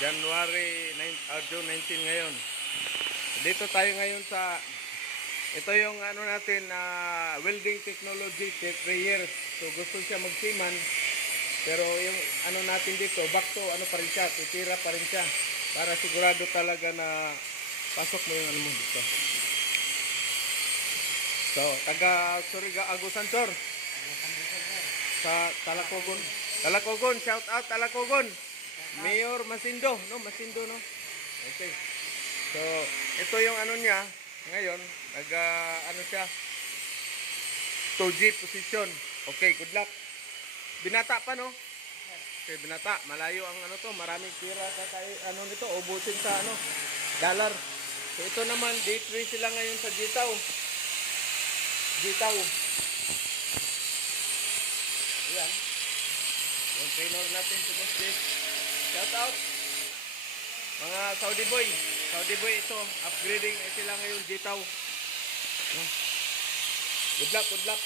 January 9, June 19 ngayon. Dito tayo ngayon sa, ito yung ano natin na welding technology, 3 years. So gusto siya magsiman, pero yung ano natin dito, back to ano pa rin siya, titira pa rin siya. Para sigurado talaga na pasok mo yung ano mo dito. So, taga Surigao, Agusan Sor. Sa Talacogon. Talacogon, shout out Talacogon. Mayor Masindo, no? Masindo, no? Okay. So, ito yung ano niya. Ngayon, ano siya? 2G position. Okay, good luck. Binata pa, no? Okay, binata. Malayo ang ano to. Maraming tira ano nito. Ubusin sa ano, dollar. So, ito naman, D3 sila ngayon sa Gitaw. Gitaw. Ayan. Yung trainer natin si Boss Jess. Shout out. Mga Saudi boy. Saudi boy ito. Upgrading sila ngayon Gitaw. Good luck, good luck.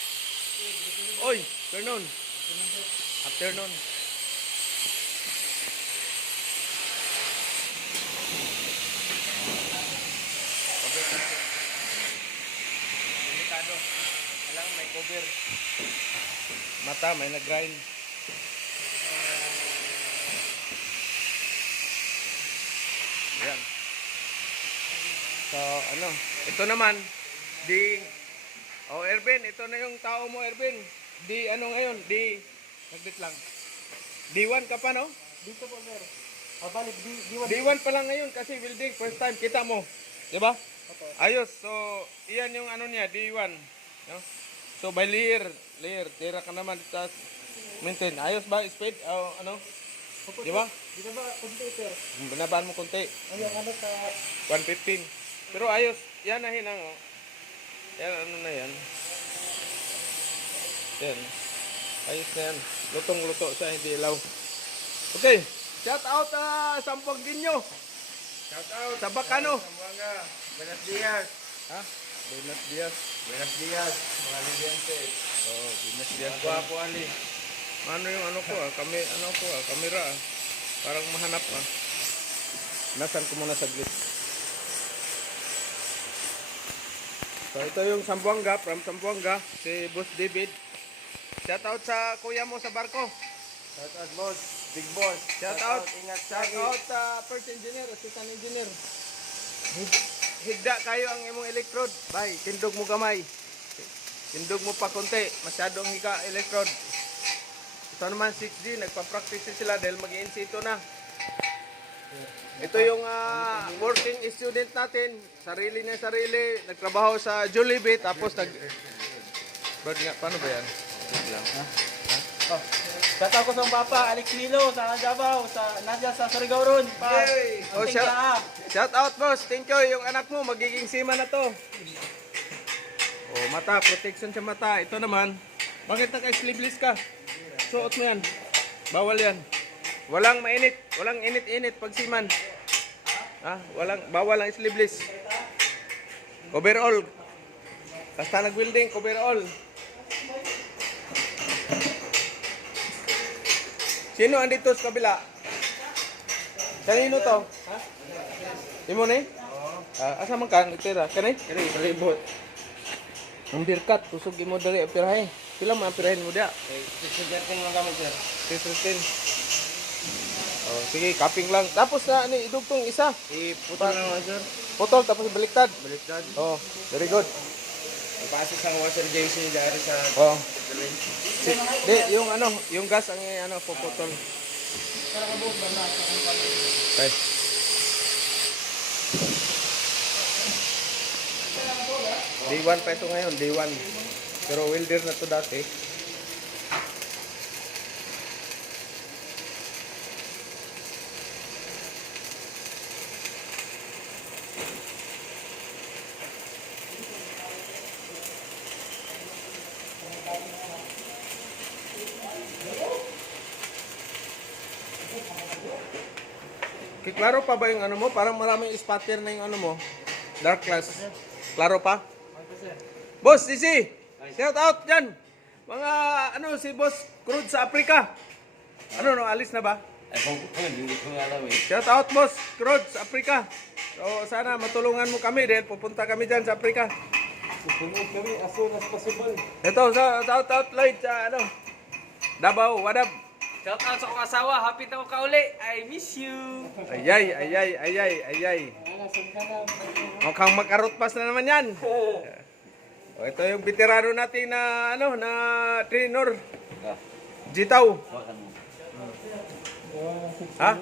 Oy, afternoon. Afternoon. Delikado. Alam, may cover. Mata, may nag-grind. Ayan. So, ano, ito naman, Erben, ito na yung tao mo, Erben. Ano ngayon, nagdit lang. D1 ka pa, no? Dito po, sir. Balik, D1. D1 pa lang ngayon kasi building, first time, kita mo. Diba? Opo. Ayos, so, iyan yung ano niya, D1. No? So, by layer, tira ka naman, tapos, maintain. Ayos ba, speed? Ano? Opo, Diba? Dito ba, kunti, sir? Binabaan mo konti. Ano sa... 115. Pero ayos, yan na hinang, oh. Yan, ano na yan. Yan. Ayos na yan. Lutong-luto siya, hindi ilaw. Okay. Shout out Sampog Dinyo. Shout out Sa Bacano. Sambuanga. Buenos dias. Ha? Buenos Dias. Buenos dias, mga libyante. Oh, Buenos Dias. Gwapo ali. Ano yung ano ko kamera ah. Parang mahanap ah. Nasan ko muna saglit. So ito yung Sambuanga, from Sambuanga, si Boss David. Shout out sa kuya mo sa barko. Shout out boss. Big boss. Shout out. Ingat Shout lagi. out first engineer, assistant engineer. Higda kayo ang imong electrode. Bay, tindog mo gamay. Tindog mo pa konti. Masyadong higa electrode. Ito naman 6G, nagpa-practice sila dahil mag-i-insito na. Ito yung working student natin, sarili niya sarili, nagtrabaho sa Jollibee, tapos Brad nga, paano ba yan? Wait lang. Oh. Shout out ko sa papa, Alex Nilo, sa Davao, nasa sa Surigao ron. Yay! Oh, shout out boss, thank you, yung anak mo, magiging sima na to. Oh, mata, protection sa mata. Ito naman, bakit naka-sleeveless ka? Suot mo yan. Bawal yan. Walang mainit, walang init-init pag siman. Bawal ang sleeveless. Coverall. Basta nag-welding, coverall. Sino andito sa kabila? Kanino to? Ha? Imo ni? Asa man ka nagtira? Kani? Kani, palibot. Ang birkat, tusog imo dali apirahe. Pila man apirahin mo dia? Susugatin lang kami, sir. 313. Oh, sige, cupping lang. Tapos na ni idugtong isa. Iputol na naman, sir. Putol tapos baliktad. Baliktad. Oh, very good. Napasok sa washer JC dari sa... Oh. Yung ano, yung gas ang ano puputol. Okay. D1 pa ito ngayon, D1. Pero welder na to dati. Klaro pa ba yung ano mo? Parang maraming spatter na yung ano mo. Dark class. Klaro pa? Boss, Sisi! Shout out dyan! Mga ano, si Boss Crude sa Africa. Ano, no, alis na ba? Hindi ko alam eh. Shout out, boss. Crods, Africa. So, sana matulungan mo kami dahil pupunta kami dyan sa Africa. Susunod kami as soon as possible. Ito, shout out, Lloyd, sa ano, Davao, Wadab. Shout out sa akong asawa, happy na ko kauli. I miss you. Ayay, ayay, ayay, ayay. Mukhang makarutpas na naman yan. O, ito yung veterano natin na, ano, na trainer. Jitaw. Ha?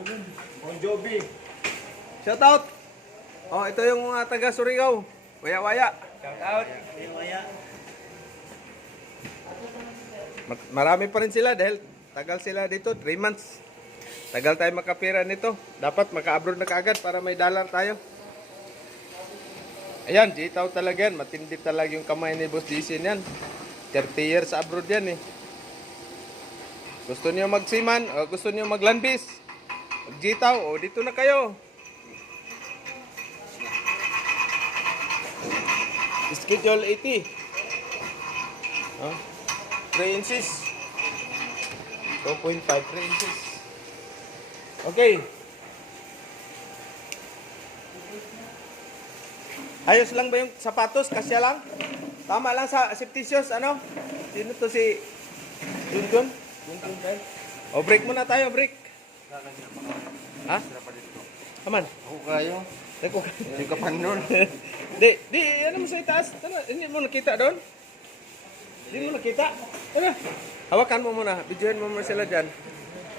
Bon Jovi. Shout out. Oh, ito yung taga Surigao. Waya-waya. Shout out. Marami pa rin sila dahil tagal sila dito, 3 months. Tagal tayo makapira nito. Dapat maka-abroad na kaagad para may dollar tayo. Ayan, jitaw talaga yan. Matindi talaga yung kamay ni Boss DC yan. 30 years abroad yan eh. Gusto niyo magsiman, o gusto niyo maglandbis, magjitaw, o dito na kayo. Schedule 80. 3 inches. 2.5, 3 inches. Okay. Ayos lang ba yung sapatos? Kasya lang? Tama lang sa safety shoes, ano? Sino to si Junjun? O, break muna tayo, break. Ha? Aman. Ako kayo. Teko. Hindi ka pan nun. Di, ano mo sa itaas? Tama, hindi mo nakita doon? Hindi mo nakita? Ano? Hawakan mo muna, videohan mo muna sila dyan.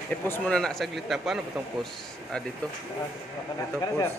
I-post mo na saglit na. Paano ba itong post? Dito. Dito, post.